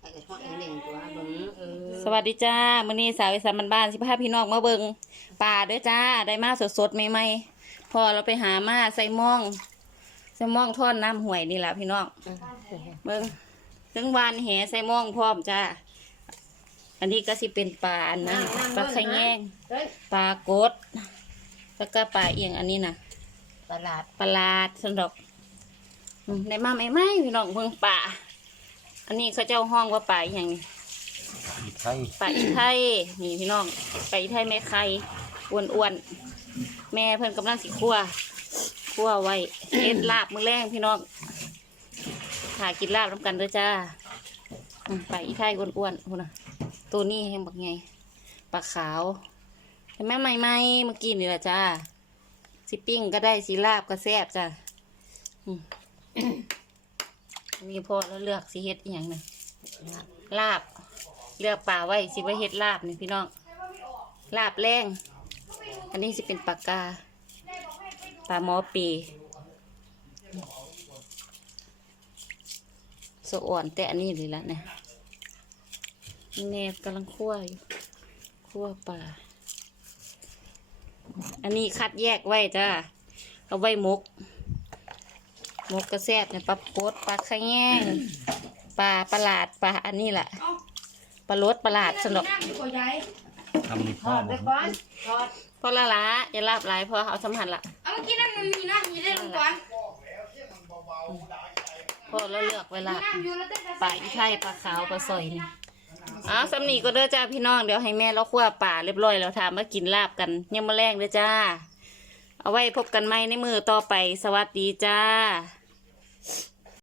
ไปกับพ่อเองเล่นตัวเบิ่งเออสวัสดีจ้ามื้อนี้สาวอีสานบ้านๆสิพาพี่น้องมาเบิงป่าเด้อจ้า ได้มาสดๆใหม่ๆ พอเราไปหามาใส่หม่อง ใส่หม่องทอดน้ำห่วยนี่แหละพี่น้องเบิงถึงวานแหใส่หม่องพร้อมจ้า อันนี้ก็สิเป็นปลาอันนั้นปลาไข่แยงเฮ้ยปลากด แล้วก็ปลาเอียงอันนี้นะตลาดปลาลาดสันดอกอืมได้มาใหม่ๆพี่น้องเบิ่งป่า อันนี้เขาเจ้าห้องว่าป่าอหย่างนี้อีไทยปลาอีไทยนี่พี่น้องปลาอีไทยแม่ไข่อ้วนๆแม่เพิ่นกำลังสิคั่วคั่วไว้เอ็ดลาบมื้อแรงพี่น้องหากินลาบน้ำกันเด้อจ้าอืมปลาอีไทยอ้วนๆพุ่นน่ะตัวนี้แห้งบักไงปลาขาวเห็นไหมใหม่ๆเมื่อกี้นี่แหละจ้าสิปิ้งก็ได้สิลาบก็แซ่บจ้าอืม นี่พอแล้วเลือกสิเฮ็ดอหย่างหนึ่งลาบ เลือกปลาไว้สิไว้เฮ็ดลาบนี่พี่น้อง ลาบแรงอันนี้สิเป็นปากกาปลาหมอปีสะอ่อนแต่อันนี้เลยละเนี่ยแม่กำลังคั่วอยู่คั่วปลาอันนี้คัดแยกไว้จ้าเอาไว้หมก หมกกระแซบเนี่ยปลาโพดปลาขะแยงปลาประหลาดปลาอันนี้แหละปลาลดประหลาดสนุกทำนี่ทพ่ออดบไปอกก่อนทอดพอละละอย่าลาบหลายพอเอาสำหันละเอาเมื่อกี้นั่นมันมีน้ำอยู่ได้ลงก่อนพอแล้วเลือกเวลามีน้ำอยู่แล้วได้แต่ปลาอีไทยปลาขาวปลาซอยนี่อ้าวสำนีก็เด้อจ้าพี่น้องเดี๋ยวให้แม่เราคั่วป่าเรียบร้อยแล้วทามากินลาบกันยังมาแรงเด้อจ้า เอาไว้พบกันใหม่ในมือต่อไป สวัสดีจ้า